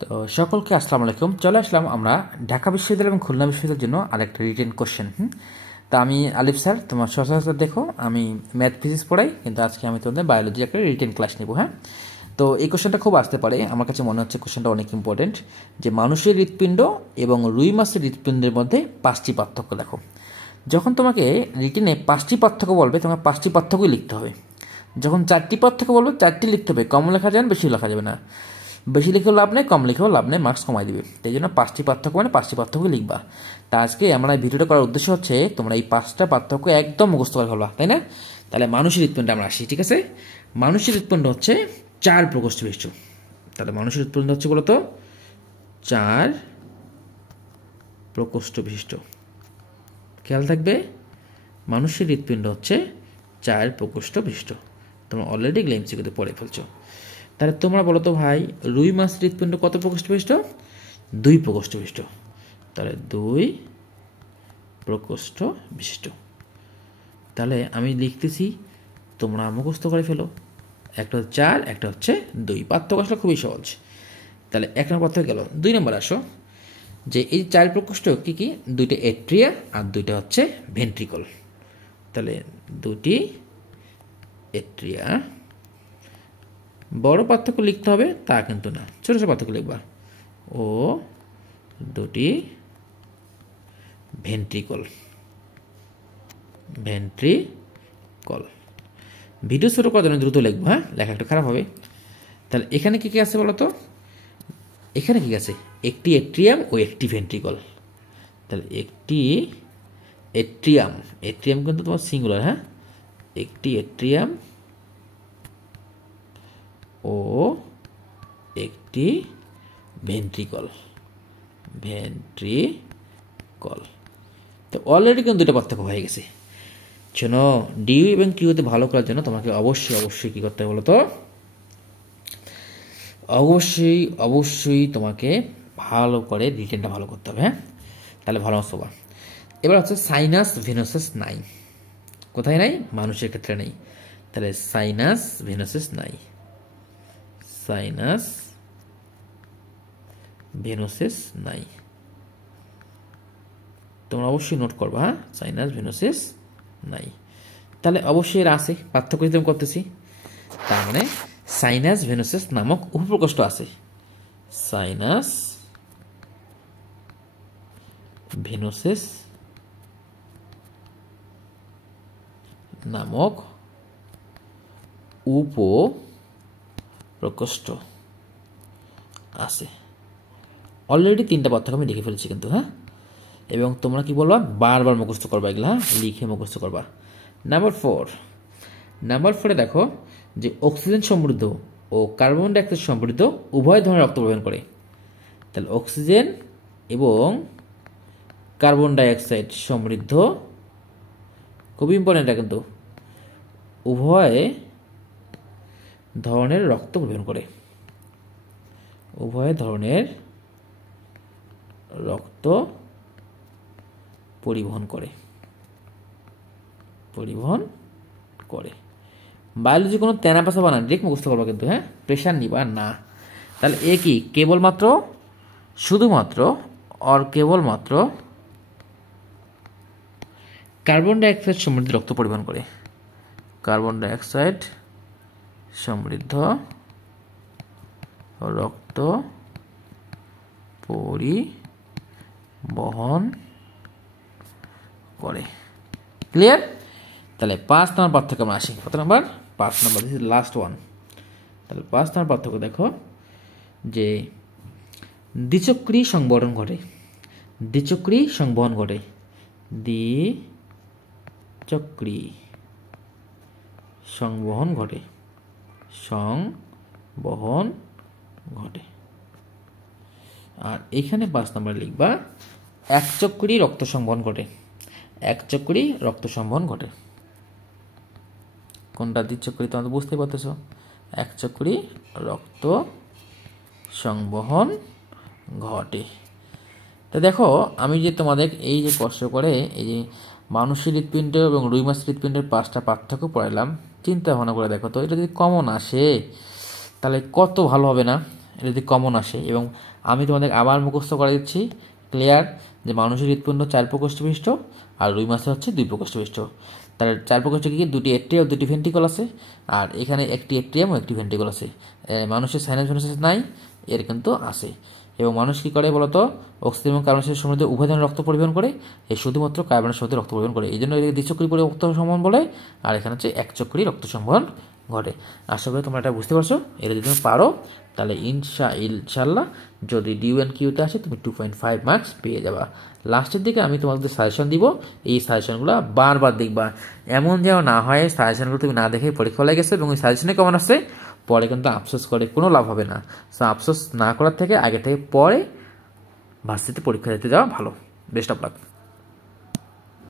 তো সকলকে আসসালামু আলাইকুম। চলে আসলাম আমরা ঢাকা বিশ্ববিদ্যালয় এবং খুলনা বিশ্ববিদ্যালয়ের জন্য আরেকটা রিটেন কোশ্চেন। তা আমি আলিফ স্যার, তোমার সচরাচর দেখো আমি ম্যাথ ফিজিক্স পড়াই, কিন্তু আজকে আমি তোমাদের বায়োলজি একটা রিটেন ক্লাস নেব। হ্যাঁ, তো এই কোশ্চেনটা খুব আসতে পারে, আমার কাছে মনে হচ্ছে কোশ্চেনটা অনেক ইম্পর্টেন্ট। যে মানুষের হৃৎপিণ্ড এবং রুই মাছের হৃৎপিণ্ডের মধ্যে 5টি পার্থক্য দেখো। যখন তোমাকে রিটেনে 5টি পার্থক্য বলবে, তোমাকে 5টি পার্থক্যই লিখতে হবে। যখন 4টি পার্থক্য বলবে 4টি লিখতে হবে, কম লেখা যাবে না, বেশি লেখা যাবে না। বেশি লিখেও লাভ নেই, কম লিখেও লাভ নেই, মার্কস কমাই দিবে। তাই জন্য 5টি পার্থক্য মানে 5টি পার্থক্য লিখবা। তা আজকে আমরা এই ভিডিওটা করার উদ্দেশ্য হচ্ছে তোমরা এই 5টা পার্থক্য একদম মুখস্থ করে ফেলবা, তাই না? তাহলে মানুষের হৃৎপিণ্ডে আমরা আসি, ঠিক আছে? মানুষের হৃৎপিণ্ড হচ্ছে 4 প্রকোষ্ঠ বিশিষ্ট। তাহলে মানুষের হৃৎপিণ্ড হচ্ছে বলতো 4 প্রকোষ্ঠ বিশিষ্ট। খেয়াল থাকবে, মানুষের হৃৎপিণ্ড হচ্ছে 4 প্রকোষ্ঠ বিশিষ্ট। তোমরা অলরেডি এমসিকিউতে পড়ে ফেলছো। তাহলে তোমরা বলো তো ভাই, রুই মাছের হৃৎপিণ্ড কত প্রকোষ্ঠ বিশিষ্ট? 2 প্রকোষ্ঠ বিশিষ্ট। তাহলে 2 প্রকোষ্ঠ বিশিষ্ট। তাহলে আমি লিখতেছি, তোমরা মুখস্থ করে ফেলো। একটা হচ্ছে 4, একটা হচ্ছে 2। পার্থক্য আসলে খুবই সহজ। তাহলে 1 নম্বর পার্থক্য গেল। 2 নম্বর আসো, যে এই 4 প্রকোষ্ঠ কী কী? 2টা এট্রিয়া আর 2টা হচ্ছে ভেন্ট্রিকল। তাহলে 2টি এট্রিয়া। বড় পার্থক্য লিখতে হবে তা কিন্তু না, ছোট ছোট পার্থক্য লিখবা। ও 2টি ভেন্ট্রিকল। ভেন্ট্রিকল ভিডিও ছোটো করার জন্য দ্রুত লিখবো। হ্যাঁ, লেখা একটু খারাপ হবে। তাহলে এখানে কী কী আছে বলো তো? এখানে কী আছে? একটি এট্রিয়াম ও একটি ভেন্ট্রিকল। তাহলে একটি এট্রিয়াম, এট্রিয়াম কিন্তু তোমার সিঙ্গুলার। হ্যাঁ, একটি এট্রিয়াম ও একটি ভেন্ট্রিকল। ভেন্ট্রিকল। তো অলরেডি কিন্তু 2টা পার্থক্য হয়ে গেছে। শোনো, ডিউ এবং কিউতে ভালো করার জন্য তোমাকে অবশ্যই কী করতে হবে বলো তো? অবশ্যই তোমাকে ভালো করে রিটেনটা ভালো করতে হবে। হ্যাঁ, তাহলে ভালো মার্কস পাবা। এবার হচ্ছে সাইনাস ভেনোসাস নাই। কোথায় নাই? মানুষের ক্ষেত্রে নেই। তাহলে সাইনাস ভেনোসাস নাই। সাইনাস ভেনোসিস নাই। তোমরা অবশ্যই নোট করবা। হ্যাঁ, সাইনাস ভেনোসিস নাই। তাহলে অবশ্যই এর আছে, পার্থক্য হিসেবে করতেছি। তার মানে সাইনাস ভেনোসিস নামক উপপ্রকোষ্ঠ আছে। সাইনাস ভেনোসিস নামক উপপ্রকোষ্ঠ আছে। অলরেডি 3টা পার্থক্য আমি লিখে ফেলেছি কিন্তু। হ্যাঁ, এবং তোমরা কি বলবা? বারবার মুখস্থ করবা এগুলো। হ্যাঁ, লিখে মুখস্থ করবা। নাম্বার 4 দেখো, যে অক্সিজেন সমৃদ্ধ ও কার্বন ডাইঅক্সাইড সমৃদ্ধ উভয় ধরনের রক্ত প্রবাহ করে। তাহলে অক্সিজেন এবং কার্বন ডাইঅক্সাইড সমৃদ্ধ, খুব ইম্পর্টেন্ট কিন্তু, উভয় ধরনের রক্ত পরিবহন করে। উভয় ধরনের রক্ত পরিবহন করে। বায়োলজি কোনো তেনা পাশা বানান ডিরেক্ট মুখস্থ করবা কিন্তু। হ্যাঁ, প্রেশার নিবা না। তাহলে এ কি? কেবলমাত্র, শুধুমাত্র কেবলমাত্র কার্বন ডাইঅক্সাইড সমৃদ্ধ রক্ত পরিবহন করে। কার্বন ডাইঅক্সাইড সমৃদ্ধ রক্ত পরিবহন করে। ক্লিয়ার? তাহলে 5 নম্বর পার্থক্য আমরা আসি। কত নম্বর? 5 নম্বর। This is last one. তাহলে 5 নম্বর পার্থক্য দেখো, যে দ্বিচক্রী সংবহন ঘটে। দ্বিচক্রী সংবহন ঘটে। দ্বিচক্রী সংবহন ঘটে। সংবহন ঘটে। আর এখানে 5 নম্বরে লিখবা একচক্রী রক্ত সংবহন ঘটে। একচক্রী রক্ত সংবহন ঘটে। কোনটা দ্বিচক্রী তোমরা বুঝতে পারতেছ? একচক্রী রক্ত সংবহন ঘটে। তো দেখো, আমি যে তোমাদের এই যে কষ্ট করে এই যে মানুষের হৃৎপিণ্ড এবং রুই মাছের হৃৎপিণ্ডের 5টা পার্থক্য পড়াইলাম, চিন্তা ভাবনা করে দেখো তো, এটা যদি কমন আসে তাহলে কত ভালো হবে না? এটা যদি কমন আসে, এবং আমি তোমাদের আবার মুখস্থ করে দিচ্ছি ক্লিয়ার, যে মানুষের হৃৎপিণ্ড 4 প্রকোষ্ঠ বিশিষ্ট আর রুই মাছের হচ্ছে 2 প্রকোষ্ঠ বিশিষ্ট। তার 4 প্রকোষ্ঠ কি, 2টি এট্রিয়াম ও 2টি ভেন্ট্রিকল আছে, আর এখানে একটি এট্রিয়াম ও একটি ভেন্ট্রিকল আছে। মানুষের সাইনাস ভেনাস নাই, এর কিন্তু আছে। এবং মানুষ কি করে বলতো, অক্সিজেন এবং কার্বন ডাইঅক্সাইডের সমৃদ্ধ উভয় ধরনের রক্ত পরিবহন করে, এই শুধুমাত্র কার্বনের সাথে রক্ত পরিবহন করে, এই জন্য এটাকে দ্বিচক্রী রক্ত সংবহন বলে, আর এখানে হচ্ছে একচক্রী রক্ত সংবহন ঘটে। আশা করি তোমরা এটা বুঝতে পারছো। এটা যদি তুমি পারো তাহলে ইনশাল্লাহ যদি ডিউএন কিউতে আসে তুমি 2.5 মার্কস পেয়ে যাবা। লাস্টের দিকে আমি তোমাদের সাজেশন দিব, এই সাজেশনগুলো বারবার দেখবা, এমন যেন না হয় সাজেশনগুলো তুমি না দেখে পরীক্ষা হয়ে গেছে এবং ওই সাজেশনে কেমন আসছে পরে কিন্তু আফসোস করে কোনো লাভ হবে না। সো আফসোস না করার থেকে আগে থেকে পরে ভার্সিটিতে পরীক্ষা দিতে যাওয়া ভালো। Best of luck.